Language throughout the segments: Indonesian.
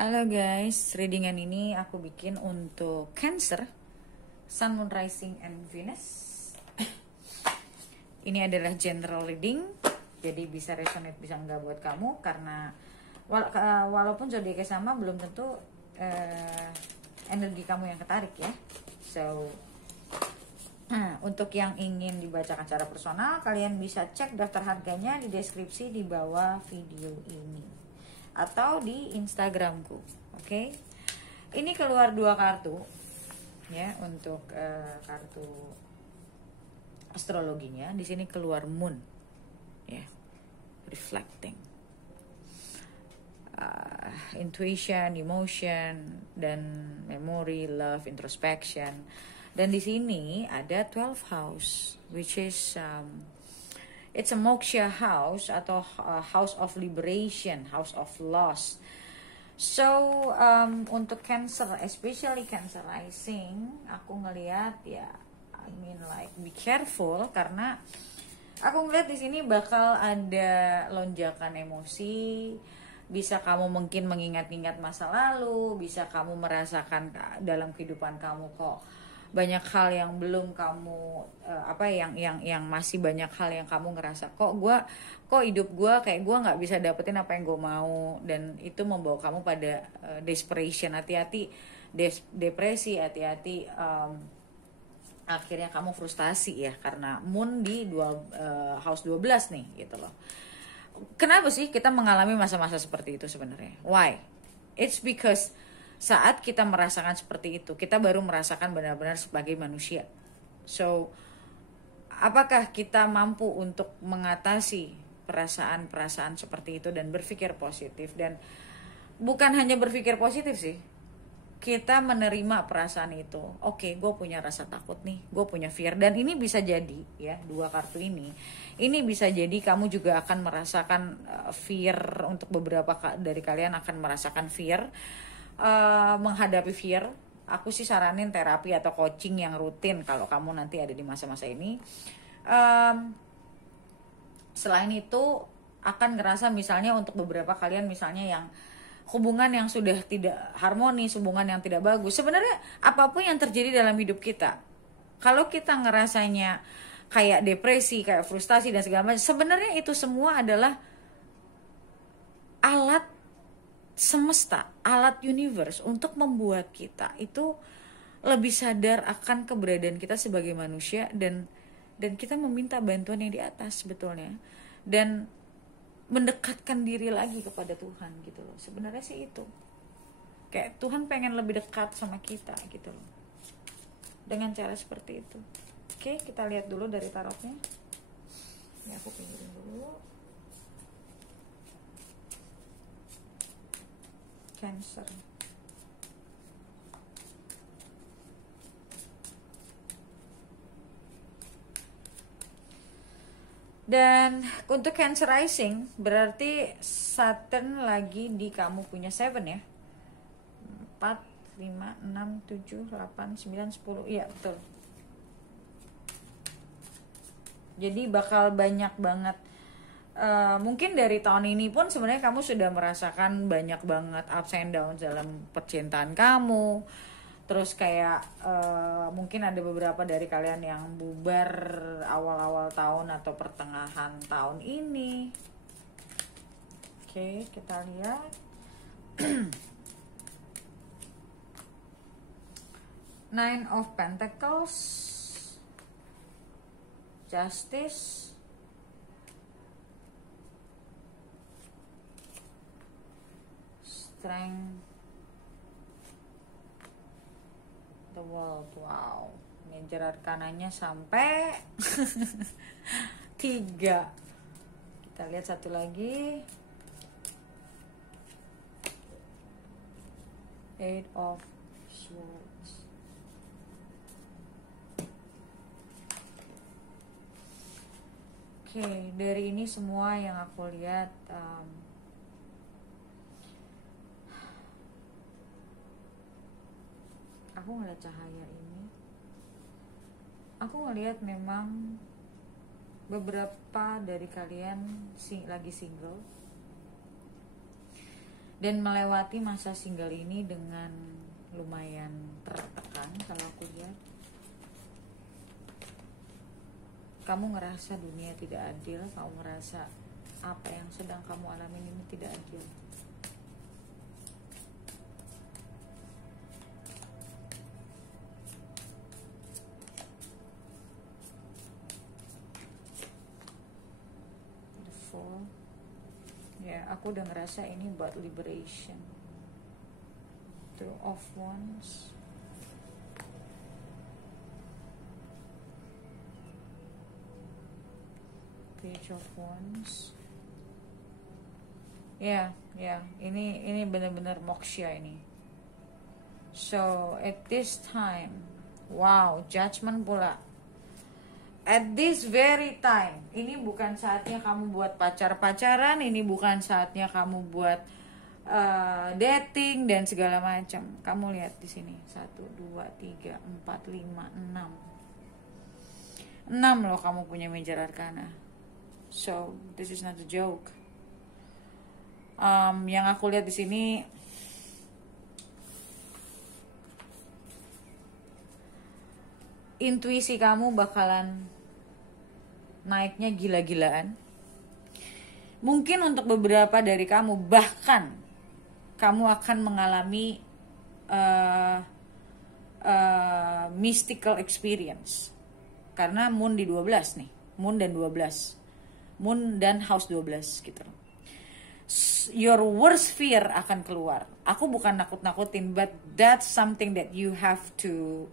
Halo guys, readingan ini aku bikin untuk Cancer, Sun, Moon, Rising, and Venus. Ini adalah general reading, jadi bisa resonate bisa enggak buat kamu karena walaupun zodiaknya sama belum tentu energi kamu yang ketarik ya. So untuk yang ingin dibacakan secara personal, kalian bisa cek daftar harganya di deskripsi di bawah video ini atau di Instagramku, oke? Ini keluar 2 kartu, ya, untuk kartu astrologinya. Di sini keluar Moon, ya, reflecting, intuition, emotion, dan memory, love, introspection. Dan di sini ada 12 house, which is it's a moksha house atau house of liberation, house of loss. So untuk Cancer, especially Cancer rising, aku ngelihat ya, I mean like be careful karena aku ngeliat di sini bakal ada lonjakan emosi. Bisa kamu mungkin mengingat-ingat masa lalu, bisa kamu merasakan dalam kehidupan kamu kok banyak hal yang belum kamu yang masih banyak hal yang kamu ngerasa kok hidup gue kayak gue nggak bisa dapetin apa yang gue mau, dan itu membawa kamu pada desperation. Hati-hati depresi, hati-hati akhirnya kamu frustasi ya karena Moon di house 12 nih gitu loh. Kenapa sih kita mengalami masa-masa seperti itu sebenarnya? Why? It's because saat kita merasakan seperti itu, kita baru merasakan benar-benar sebagai manusia. So, apakah kita mampu untuk mengatasi perasaan-perasaan seperti itu dan berpikir positif? Dan bukan hanya berpikir positif sih, kita menerima perasaan itu. Oke, gue punya rasa takut nih, gue punya fear. Dan ini bisa jadi, ya, 2 kartu ini bisa jadi kamu juga akan merasakan fear. Untuk beberapa dari kalian akan merasakan fear, menghadapi fear. Aku sih saranin terapi atau coaching yang rutin kalau kamu nanti ada di masa-masa ini. Selain itu akan ngerasa misalnya untuk beberapa kalian misalnya yang hubungan yang sudah tidak harmonis, hubungan yang tidak bagus. Sebenarnya apapun yang terjadi dalam hidup kita, kalau kita ngerasanya kayak depresi, kayak frustasi dan segala macam, sebenarnya itu semua adalah alat semesta, alat universe untuk membuat kita itu lebih sadar akan keberadaan kita sebagai manusia, dan kita meminta bantuan yang di atas sebetulnya, dan mendekatkan diri lagi kepada Tuhan gitu loh. Sebenarnya sih itu kayak Tuhan pengen lebih dekat sama kita gitu loh dengan cara seperti itu. Oke, kita lihat dulu dari tarotnya. Ini aku pinggirin dulu. Cancer. Dan untuk Cancer rising berarti Saturn lagi di kamu punya 7 ya. 4, 5, 6, 7, 8, 9, 10. Iya, betul. Jadi bakal banyak banget. Mungkin dari tahun ini pun sebenarnya kamu sudah merasakan banyak banget ups and downs dalam percintaan kamu. Terus kayak mungkin ada beberapa dari kalian yang bubar awal-awal tahun atau pertengahan tahun ini. Oke, kita lihat. Nine of Pentacles, Justice, Strength, The World. Wow, Major Arkananya sampai 3. Kita lihat satu lagi. Eight of Swords. Oke, dari ini semua yang aku lihat aku ngeliat cahaya ini. Aku ngeliat memang beberapa dari kalian lagi single. dan melewati masa single ini dengan lumayan tertekan. Kalau aku lihat, kamu ngerasa dunia tidak adil, kamu ngerasa apa yang sedang kamu alami ini tidak adil. The Fool. Ya, aku udah ngerasa ini buat liberation. Two of Wands. Page of Wands. Ya, ini benar-benar moksha ini. So at this time, wow, judgment pula. At this very time, ini bukan saatnya kamu buat pacaran, ini bukan saatnya kamu buat dating dan segala macam. Kamu lihat di sini, 1, 2, 3, 4, 5, 6. 6 loh kamu punya Major Arcana. So this is not a joke. Yang aku lihat di sini, intuisi kamu bakalan naiknya gila-gilaan. Mungkin untuk beberapa dari kamu, bahkan kamu akan mengalami mystical experience. Karena Moon di 12 nih, Moon dan 12, Moon dan House 12 gitu. Your worst fear akan keluar. Aku bukan nakut-nakutin, but that's something that you have to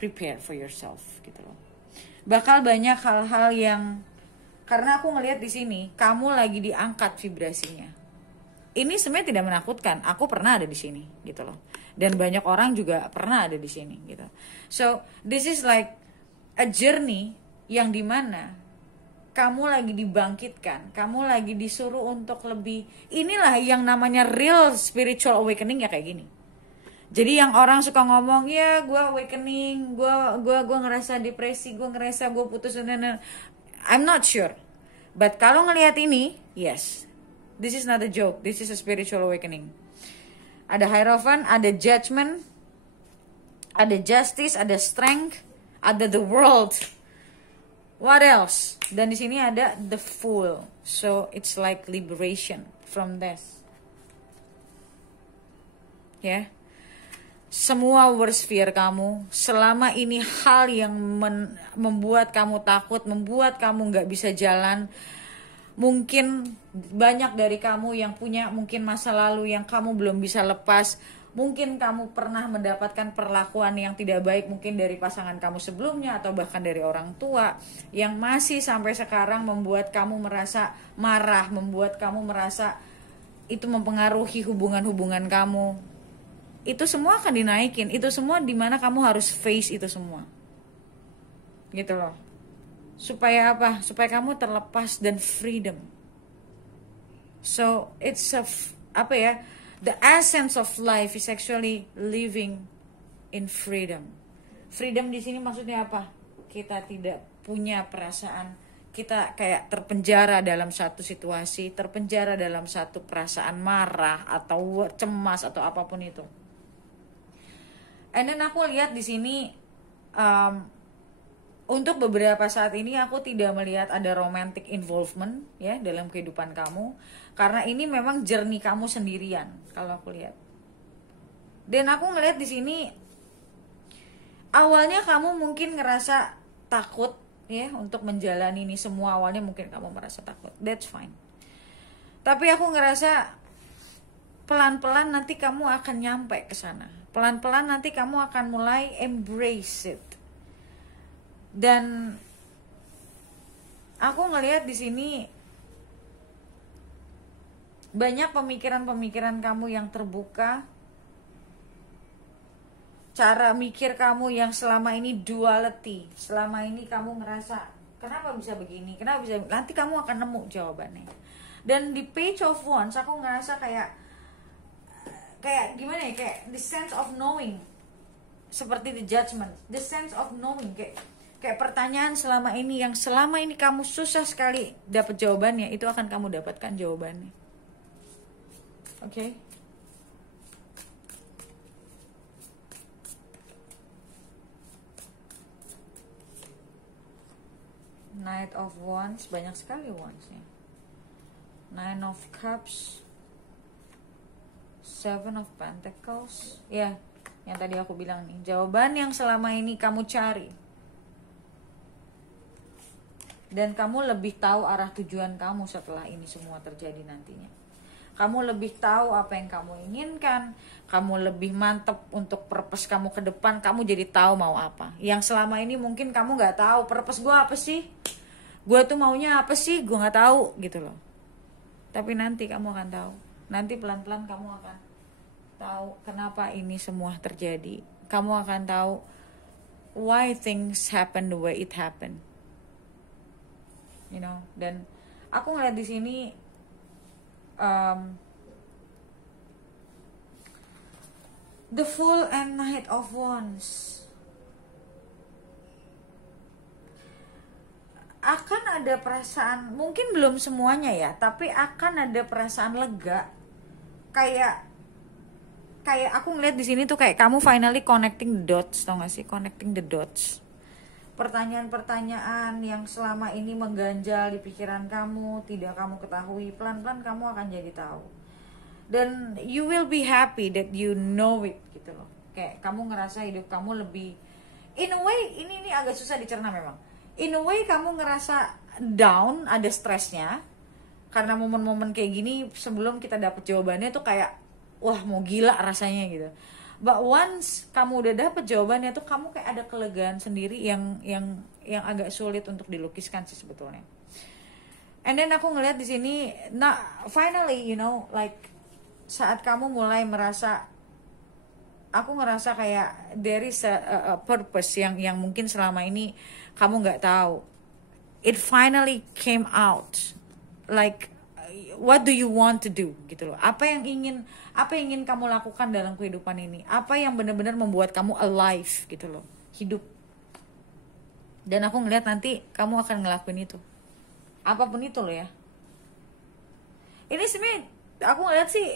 prepare for yourself gitu loh. Bakal banyak hal-hal yang, karena aku ngelihat di sini kamu lagi diangkat vibrasinya. Ini sebenarnya tidak menakutkan. Aku pernah ada di sini gitu loh. Dan banyak orang juga pernah ada di sini gitu. So this is like a journey yang dimana kamu lagi dibangkitkan, kamu lagi disuruh untuk lebih. Inilah yang namanya real spiritual awakening ya kayak gini. Jadi yang orang suka ngomong, ya gue awakening, gue ngerasa depresi, gue ngerasa gue putus, I'm not sure. But kalau ngelihat ini, yes, this is not a joke, this is a spiritual awakening. Ada Hierophant, ada Judgment, ada Justice, ada Strength, ada The World. What else? Dan di sini ada The Fool. So it's like liberation from this. Ya. Yeah. Semua worst fear kamu, selama ini hal yang membuat kamu takut, membuat kamu gak bisa jalan. Mungkin banyak dari kamu yang punya mungkin masa lalu yang kamu belum bisa lepas. Mungkin kamu pernah mendapatkan perlakuan yang tidak baik mungkin dari pasangan kamu sebelumnya atau bahkan dari orang tua yang masih sampai sekarang membuat kamu merasa marah, membuat kamu merasa itu mempengaruhi hubungan-hubungan kamu. Itu semua akan dinaikin, itu semua dimana kamu harus face itu semua. Gitu loh. Supaya apa? Supaya kamu terlepas dan freedom. So it's the essence of life is actually living in freedom. Freedom di sini maksudnya apa? Kita tidak punya perasaan, kita kayak terpenjara dalam satu situasi, terpenjara dalam satu perasaan marah atau cemas atau apapun itu. And then aku lihat di sini untuk beberapa saat ini aku tidak melihat ada romantic involvement ya dalam kehidupan kamu, karena ini memang journey kamu sendirian kalau aku lihat. Dan aku ngelihat di sini awalnya kamu mungkin ngerasa takut ya untuk menjalani ini semua, awalnya mungkin kamu merasa takut. That's fine. Tapi aku ngerasa pelan-pelan nanti kamu akan nyampe ke sana. Pelan-pelan nanti kamu akan mulai embrace it. Dan aku ngelihat di sini banyak pemikiran-pemikiran kamu yang terbuka. Cara mikir kamu yang selama ini duality. Selama ini kamu ngerasa kenapa bisa begini, kenapa bisa, nanti kamu akan nemu jawabannya. Dan di Page of Wands aku ngerasa kayak gimana ya, kayak the sense of knowing, seperti the Judgment, the sense of knowing, kayak pertanyaan selama ini yang selama ini kamu susah sekali dapat jawabannya, itu akan kamu dapatkan jawabannya. Oke. Knight of Wands, banyak sekali wands-nya. Nine of Cups, Seven of Pentacles. Ya, yang tadi aku bilang nih, jawaban yang selama ini kamu cari. Dan kamu lebih tahu arah tujuan kamu setelah ini semua terjadi nantinya. Kamu lebih tahu apa yang kamu inginkan. Kamu lebih mantep untuk purpose kamu ke depan. Kamu jadi tahu mau apa. Yang selama ini mungkin kamu gak tahu purpose gue apa sih. Gue tuh maunya apa sih, gue gak tahu gitu loh. Tapi nanti kamu akan tahu. Nanti pelan-pelan kamu akan tahu kenapa ini semua terjadi. Kamu akan tahu why things happen the way it happen. You know, dan aku ngeliat di sini the Fool and Knight of Wands. Akan ada perasaan, mungkin belum semuanya ya, tapi akan ada perasaan lega. Kayak aku ngeliat di sini tuh kayak kamu finally connecting the dots, tau gak sih? Connecting the dots. Pertanyaan-pertanyaan yang selama ini mengganjal di pikiran kamu, tidak kamu ketahui, pelan-pelan kamu akan jadi tahu. Dan you will be happy that you know it gitu loh. Kayak kamu ngerasa hidup kamu lebih, in a way, ini agak susah dicerna memang. In a way kamu ngerasa down, ada stresnya. Karena momen-momen kayak gini sebelum kita dapet jawabannya tuh kayak, wah mau gila rasanya gitu. But once kamu udah dapet jawabannya tuh kamu kayak ada kelegaan sendiri yang agak sulit untuk dilukiskan sih sebetulnya. And then aku ngeliat di sini, nah finally you know like saat kamu mulai merasa, aku ngerasa kayak there is a purpose yang mungkin selama ini kamu nggak tahu. It finally came out. Like what do you want to do gitu loh. Apa yang ingin kamu lakukan dalam kehidupan ini? Apa yang benar-benar membuat kamu alive gitu loh, hidup. Dan aku ngeliat nanti kamu akan ngelakuin itu. Apapun itu loh ya. Ini sebenarnya aku ngeliat sih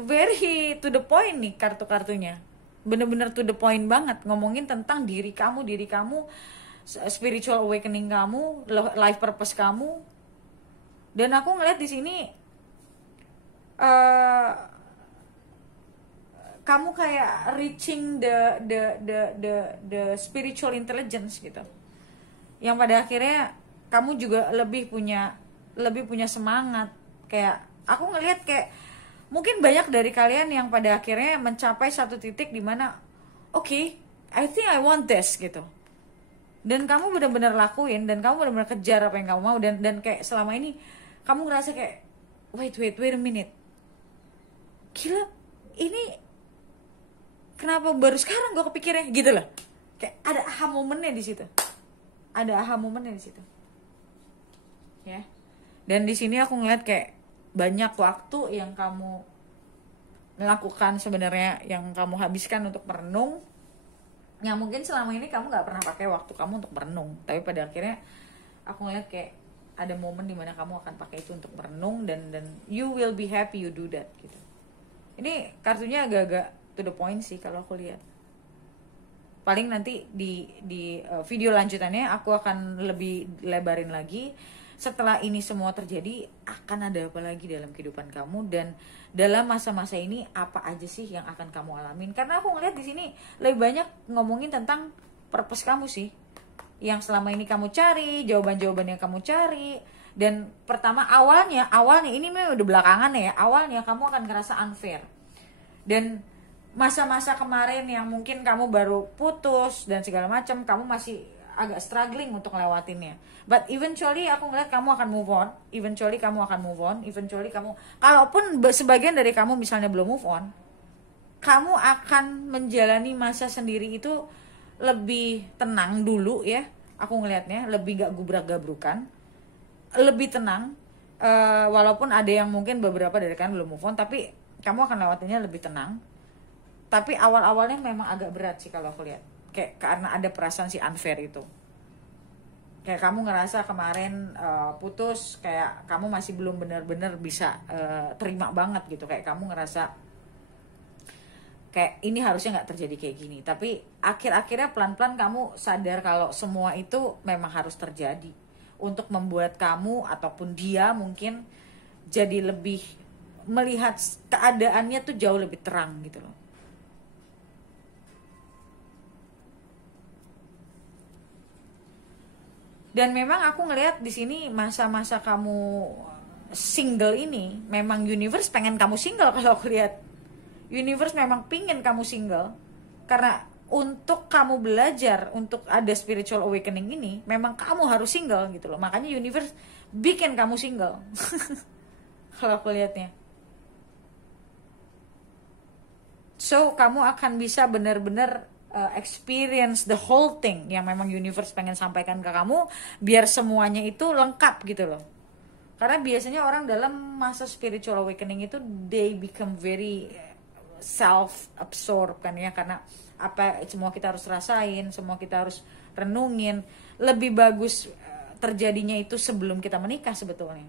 very to the point nih kartu-kartunya. Bener-bener to the point banget, ngomongin tentang diri kamu, spiritual awakening kamu, life purpose kamu. Dan aku ngeliat di sini kamu kayak reaching the spiritual intelligence gitu. Yang pada akhirnya kamu juga lebih punya semangat. Kayak aku ngeliat kayak mungkin banyak dari kalian yang pada akhirnya mencapai satu titik di mana okay, I think I want this gitu. Dan kamu benar-benar lakuin, dan kamu benar-benar kejar apa yang kamu mau, dan kayak selama ini kamu ngerasa kayak wait a minute, gila ini kenapa baru sekarang gue kepikirnya gitu loh. Kayak ada aha momennya di situ, ya. Dan di sini aku ngeliat kayak banyak waktu yang kamu melakukan sebenarnya, yang kamu habiskan untuk merenung, yang mungkin selama ini kamu nggak pernah pakai waktu kamu untuk merenung, tapi pada akhirnya aku ngeliat kayak ada momen dimana kamu akan pakai itu untuk merenung, dan you will be happy you do that gitu. Ini kartunya agak-agak to the point sih kalau aku lihat. Paling nanti di video lanjutannya aku akan lebih lebarin lagi. Setelah ini semua terjadi, akan ada apa lagi dalam kehidupan kamu, dan dalam masa-masa ini apa aja sih yang akan kamu alamin. Karena aku ngeliat di sini lebih banyak ngomongin tentang purpose kamu sih, yang selama ini kamu cari, jawaban-jawaban yang kamu cari. Dan pertama awalnya ini memang udah belakangan ya, awalnya kamu akan ngerasa unfair. Dan masa-masa kemarin yang mungkin kamu baru putus dan segala macam, kamu masih agak struggling untuk ngelewatinnya. But eventually aku ngeliat kamu akan move on. Eventually kamu, kalaupun sebagian dari kamu misalnya belum move on, kamu akan menjalani masa sendiri itu lebih tenang dulu ya. Aku ngelihatnya lebih gak gubrak-gabrukan, lebih tenang. Walaupun ada yang mungkin beberapa dari kalian belum move on, tapi kamu akan lewatinya lebih tenang. Tapi awal-awalnya memang agak berat sih kalau aku lihat. Kayak karena ada perasaan si unfair itu. Kayak kamu ngerasa kemarin putus, kayak kamu masih belum benar-benar bisa terima banget gitu. Kayak kamu ngerasa kayak ini harusnya nggak terjadi kayak gini. Tapi akhir-akhirnya pelan-pelan kamu sadar kalau semua itu memang harus terjadi. untuk membuat kamu ataupun dia mungkin jadi lebih melihat keadaannya tuh jauh lebih terang gitu loh. Dan memang aku ngelihat di sini masa-masa kamu single ini, memang universe pengen kamu single. Kalau aku lihat universe memang pingin kamu single, karena untuk kamu belajar untuk ada spiritual awakening ini memang kamu harus single gitu loh. Makanya universe bikin kamu single. Kalau aku lihatnya, so kamu akan bisa benar-benar experience the whole thing yang memang universe pengen sampaikan ke kamu, biar semuanya itu lengkap gitu loh. Karena biasanya orang dalam masa spiritual awakening itu they become very self-absorbed kan ya, karena apa semua kita harus rasain, semua kita harus renungin. Lebih bagus terjadinya itu sebelum kita menikah sebetulnya.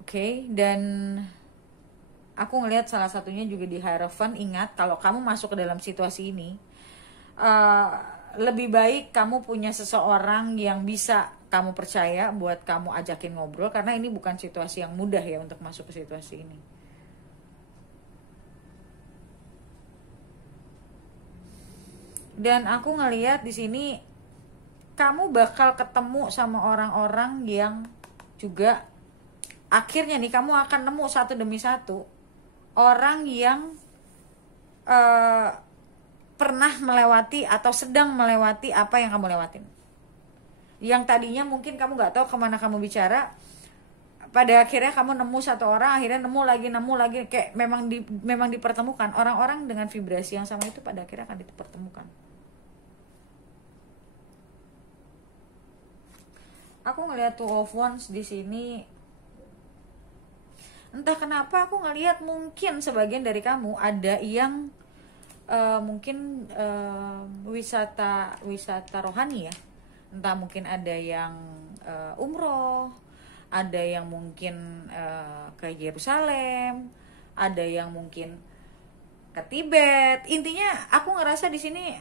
Oke, dan aku ngelihat salah satunya juga di Hierophant. Ingat, kalau kamu masuk ke dalam situasi ini, lebih baik kamu punya seseorang yang bisa kamu percaya buat kamu ajakin ngobrol, karena ini bukan situasi yang mudah ya untuk masuk ke situasi ini. Dan aku ngelihat di sini kamu bakal ketemu sama orang-orang yang juga akhirnya nih kamu akan nemu satu demi satu orang yang pernah melewati atau sedang melewati apa yang kamu lewatin. Yang tadinya mungkin kamu gak tahu kemana kamu bicara, pada akhirnya kamu nemu satu orang, akhirnya nemu lagi, kayak memang dipertemukan. Orang-orang dengan vibrasi yang sama itu pada akhirnya akan dipertemukan. Aku ngelihat Two of Wands di sini. Entah kenapa aku ngelihat mungkin sebagian dari kamu ada yang mungkin wisata rohani ya. Entah mungkin ada yang umroh, ada yang mungkin ke Yerusalem, ada yang mungkin ke Tibet. Intinya aku ngerasa di sini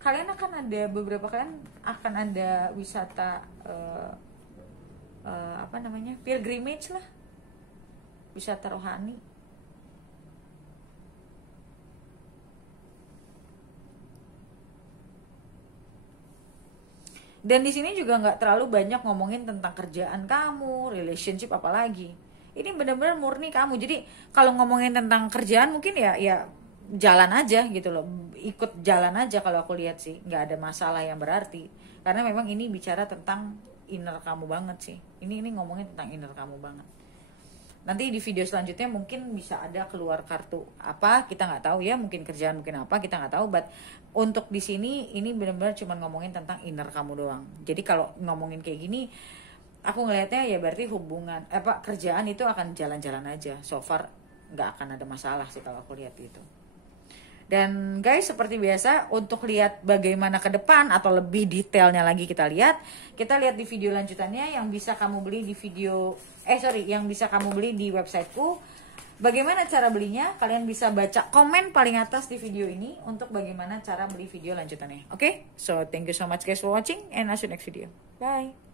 kalian akan ada, beberapa kalian akan ada wisata pilgrimage lah, wisata rohani. Dan di sini juga nggak terlalu banyak ngomongin tentang kerjaan kamu, relationship apalagi. Ini benar-benar murni kamu. Jadi kalau ngomongin tentang kerjaan mungkin ya jalan aja gitu loh, ikut jalan aja kalau aku lihat sih, nggak ada masalah yang berarti. Karena memang ini bicara tentang inner kamu banget sih. Ini ngomongin tentang inner kamu banget. Nanti di video selanjutnya mungkin bisa ada keluar kartu apa, kita nggak tahu ya, mungkin kerjaan, mungkin apa, kita nggak tahu. But untuk di sini ini benar-benar cuma ngomongin tentang inner kamu doang. Jadi kalau ngomongin kayak gini, aku ngelihatnya ya berarti hubungan kerjaan itu akan jalan-jalan aja. So far nggak akan ada masalah sih kalau aku lihat gitu. Dan guys, seperti biasa, untuk lihat bagaimana ke depan atau lebih detailnya lagi kita lihat di video lanjutannya yang bisa kamu beli di yang bisa kamu beli di websiteku. Bagaimana cara belinya? Kalian bisa baca komen paling atas di video ini untuk bagaimana cara beli video lanjutannya. Oke? So, thank you so much guys for watching and I'll see you next video. Bye.